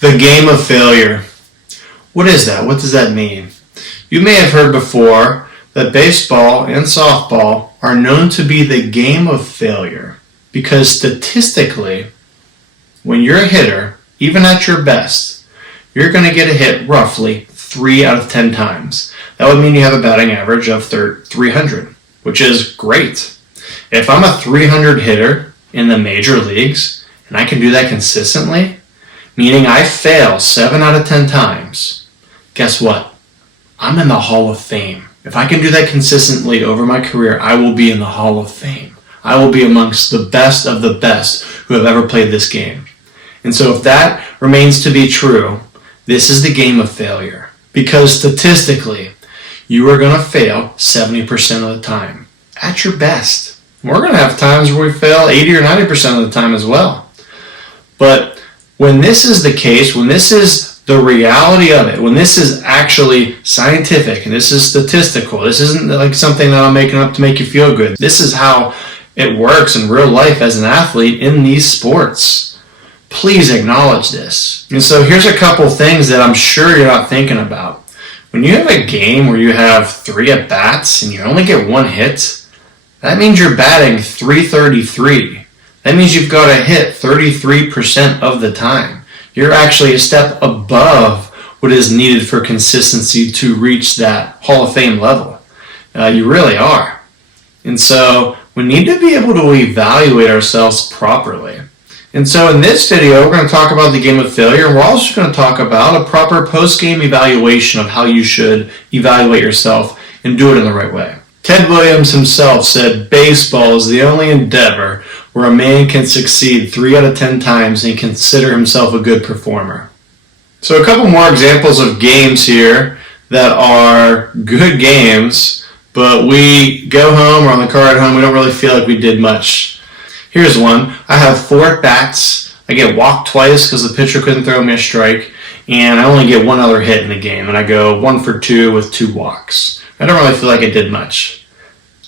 The game of failure. What is that? What does that mean? You may have heard before that baseball and softball are known to be the game of failure because statistically, when you're a hitter, even at your best, you're going to get a hit roughly 3 out of 10 times. That would mean you have a batting average of 300, which is great. If I'm a 300 hitter in the major leagues and I can do that consistently, meaning I fail 7 out of 10 times, guess what? I'm in the Hall of Fame. If I can do that consistently over my career, I will be in the Hall of Fame. I will be amongst the best of the best who have ever played this game. And so if that remains to be true, this is the game of failure. Because statistically, you are going to fail 70% of the time. At your best. We're going to have times where we fail 80 or 90% of the time as well. But when this is the case, when this is the reality of it, when this is actually scientific and this is statistical, this isn't like something that I'm making up to make you feel good. This is how it works in real life as an athlete in these sports. Please acknowledge this. And so here's a couple things that I'm sure you're not thinking about. When you have a game where you have 3 at-bats and you only get 1 hit, that means you're batting .333. That means you've got to hit 33% of the time. You're actually a step above what is needed for consistency to reach that Hall of Fame level. You really are. And so we need to be able to evaluate ourselves properly. And so in this video, we're going to talk about the game of failure, and we're also going to talk about a proper post-game evaluation of how you should evaluate yourself and do it in the right way. Ted Williams himself said, baseball is the only endeavor where a man can succeed 3 out of 10 times and consider himself a good performer. So a couple more examples of games here that are good games, but we go home or on the car at home, we don't really feel like we did much. Here's one. I have 4 at-bats. I get walked twice because the pitcher couldn't throw me a strike, and I only get 1 other hit in the game, and I go 1 for 2 with 2 walks. I don't really feel like I did much.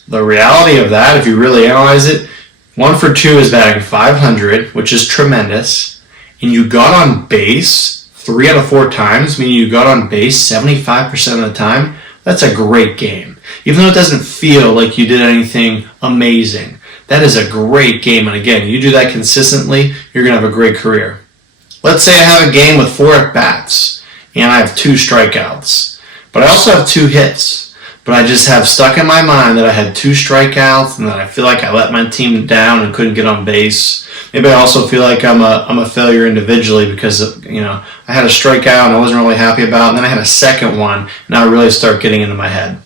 The reality of that, if you really analyze it, 1 for 2 is batting .500, which is tremendous, and you got on base 3 out of 4 times, meaning you got on base 75% of the time. That's a great game. Even though it doesn't feel like you did anything amazing, that is a great game. And again, you do that consistently, you're going to have a great career. Let's say I have a game with 4 at-bats, and I have 2 strikeouts, but I also have 2 hits. But I just have stuck in my mind that I had 2 strikeouts and that I feel like I let my team down and couldn't get on base. Maybe I also feel like I'm a failure individually because I had a strikeout and I wasn't really happy about it, and then I had a second one and I really start getting into my head.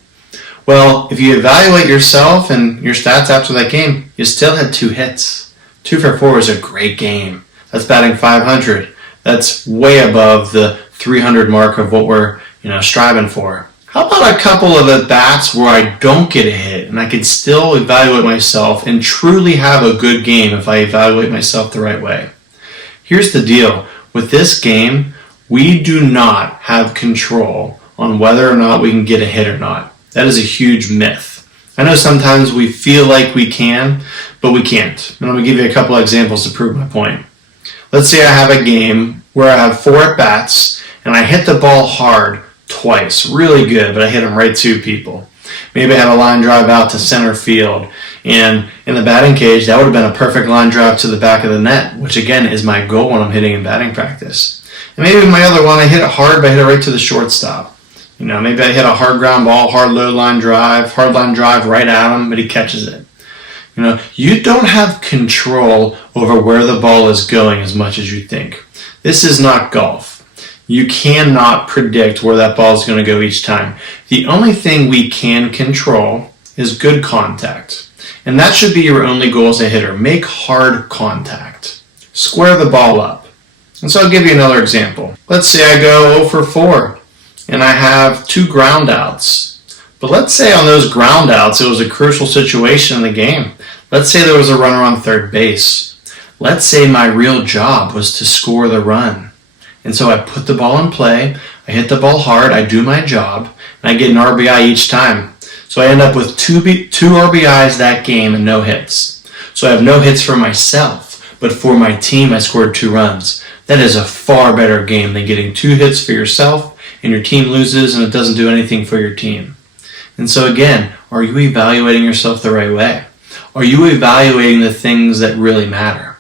Well, if you evaluate yourself and your stats after that game, you still had 2 hits. 2 for 4 is a great game. That's batting .500. That's way above the 300 mark of what we're striving for. How about a couple of at-bats where I don't get a hit and I can still evaluate myself and truly have a good game if I evaluate myself the right way? Here's the deal. With this game, we do not have control on whether or not we can get a hit or not. That is a huge myth. I know sometimes we feel like we can, but we can't. And I'm going to give you a couple of examples to prove my point. Let's say I have a game where I have 4 at-bats and I hit the ball hard twice, really good, but I hit them right to people. Maybe I have a line drive out to center field, and in the batting cage, that would have been a perfect line drive to the back of the net, which again is my goal when I'm hitting in batting practice. And maybe my other one, I hit it hard, but I hit it right to the shortstop. Maybe I hit a hard ground ball, hard line drive right at him, but he catches it. You don't have control over where the ball is going as much as you think. This is not golf. You cannot predict where that ball is going to go each time. The only thing we can control is good contact. And that should be your only goal as a hitter. Make hard contact. Square the ball up. And so I'll give you another example. Let's say I go 0 for 4 and I have 2 ground outs. But let's say on those ground outs it was a crucial situation in the game. Let's say there was a runner on third base. Let's say my real job was to score the run. And so I put the ball in play, I hit the ball hard, I do my job, and I get an RBI each time. So I end up with 2 RBIs that game and no hits. So I have no hits for myself, but for my team I scored 2 runs. That is a far better game than getting 2 hits for yourself and your team loses and it doesn't do anything for your team. And so again, are you evaluating yourself the right way? Are you evaluating the things that really matter?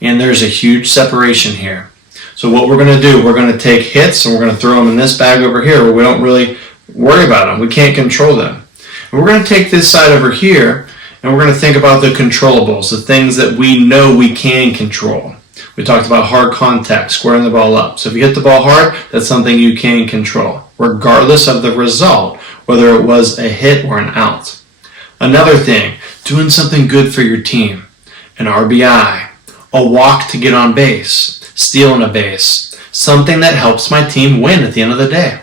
And there's a huge separation here. So what we're going to do, we're going to take hits and we're going to throw them in this bag over here where we don't really worry about them. We can't control them. And we're going to take this side over here and we're going to think about the controllables, the things that we know we can control. We talked about hard contact, squaring the ball up. So if you hit the ball hard, that's something you can control, regardless of the result, whether it was a hit or an out. Another thing, doing something good for your team. An RBI, a walk to get on base, stealing a base, something that helps my team win at the end of the day.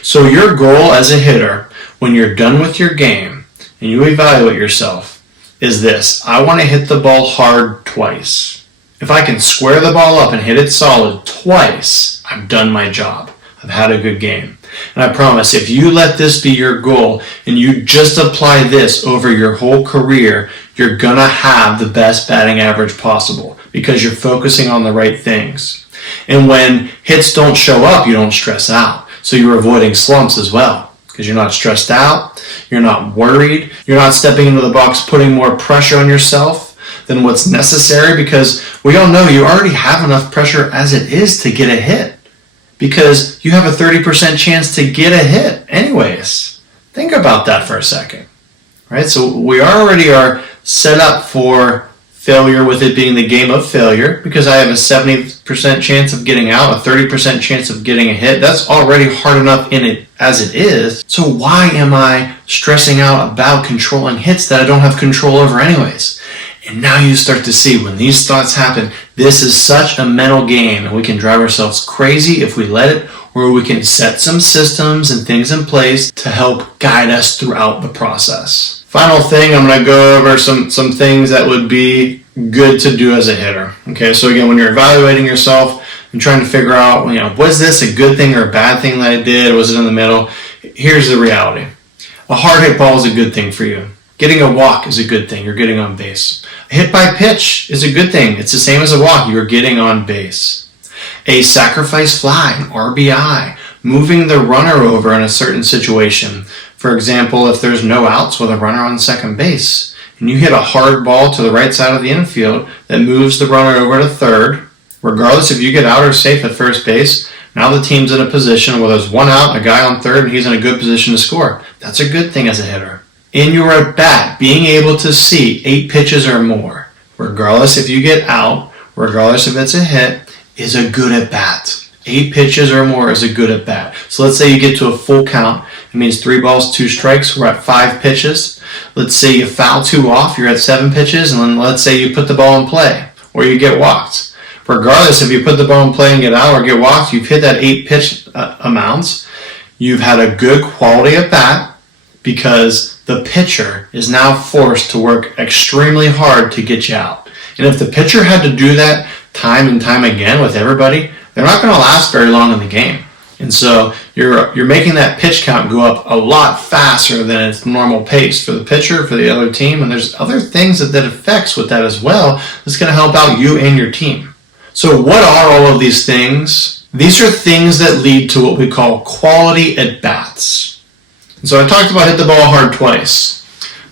So your goal as a hitter, when you're done with your game and you evaluate yourself, is this: I want to hit the ball hard twice. If I can square the ball up and hit it solid twice, I've done my job. I've had a good game. And I promise, if you let this be your goal and you just apply this over your whole career, you're going to have the best batting average possible because you're focusing on the right things. And when hits don't show up, you don't stress out. So you're avoiding slumps as well because you're not stressed out, you're not worried, you're not stepping into the box putting more pressure on yourself than what's necessary, because we all know you already have enough pressure as it is to get a hit because you have a 30% chance to get a hit anyways. Think about that for a second, right? So we already are set up for failure with it being the game of failure because I have a 70% chance of getting out, a 30% chance of getting a hit. That's already hard enough in it as it is. So why am I stressing out about controlling hits that I don't have control over anyways? And now you start to see when these thoughts happen, this is such a mental game and we can drive ourselves crazy if we let it, or we can set some systems and things in place to help guide us throughout the process. Final thing, I'm going to go over some things that would be good to do as a hitter. Okay, so again, when you're evaluating yourself and trying to figure out, was this a good thing or a bad thing that I did? Was it in the middle? Here's the reality. A hard hit ball is a good thing for you. Getting a walk is a good thing. You're getting on base. A hit by pitch is a good thing. It's the same as a walk. You're getting on base. A sacrifice fly, an RBI, moving the runner over in a certain situation. For example, if there's no outs with a runner on second base, and you hit a hard ball to the right side of the infield that moves the runner over to third, regardless if you get out or safe at first base, now the team's in a position where there's one out, a guy on third, and he's in a good position to score. That's a good thing as a hitter. In your at-bat, being able to see 8 pitches or more, regardless if you get out, regardless if it's a hit, is a good at-bat. 8 pitches or more is a good at-bat. So let's say you get to a full count. It means 3 balls, 2 strikes. We're at 5 pitches. Let's say you foul 2 off. You're at 7 pitches. And then let's say you put the ball in play or you get walked. Regardless if you put the ball in play and get out or get walked, you've hit that 8 pitch amounts. You've had a good quality at-bat because the pitcher is now forced to work extremely hard to get you out. And if the pitcher had to do that time and time again with everybody, they're not going to last very long in the game. And so you're making that pitch count go up a lot faster than its normal pace for the pitcher, for the other team, and there's other things that affects with that as well that's going to help out you and your team. So what are all of these things? These are things that lead to what we call quality at-bats. And so I talked about hit the ball hard twice.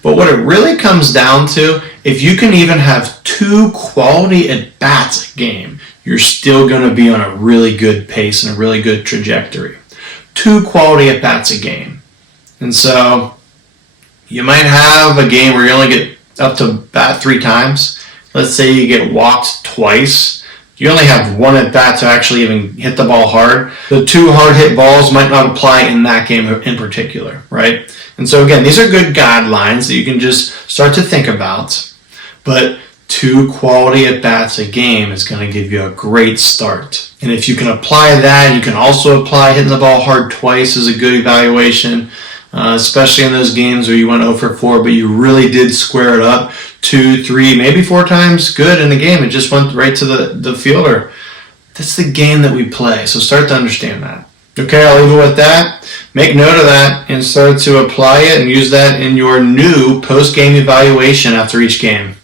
But what it really comes down to, if you can even have 2 quality at-bats a game, you're still going to be on a really good pace and a really good trajectory. 2 quality at-bats a game. And so you might have a game where you only get up to bat 3 times. Let's say you get walked twice. You only have 1 at-bat to actually even hit the ball hard. The 2 hard hit balls might not apply in that game in particular, right? And so again, these are good guidelines that you can just start to think about. But 2 quality at-bats a game is going to give you a great start. And if you can apply that, you can also apply hitting the ball hard twice as a good evaluation, especially in those games where you went 0 for 4, but you really did square it up 2, 3, maybe 4 times good in the game. It just went right to the fielder. That's the game that we play, so start to understand that. Okay, I'll leave it with that. Make note of that and start to apply it and use that in your new post-game evaluation after each game.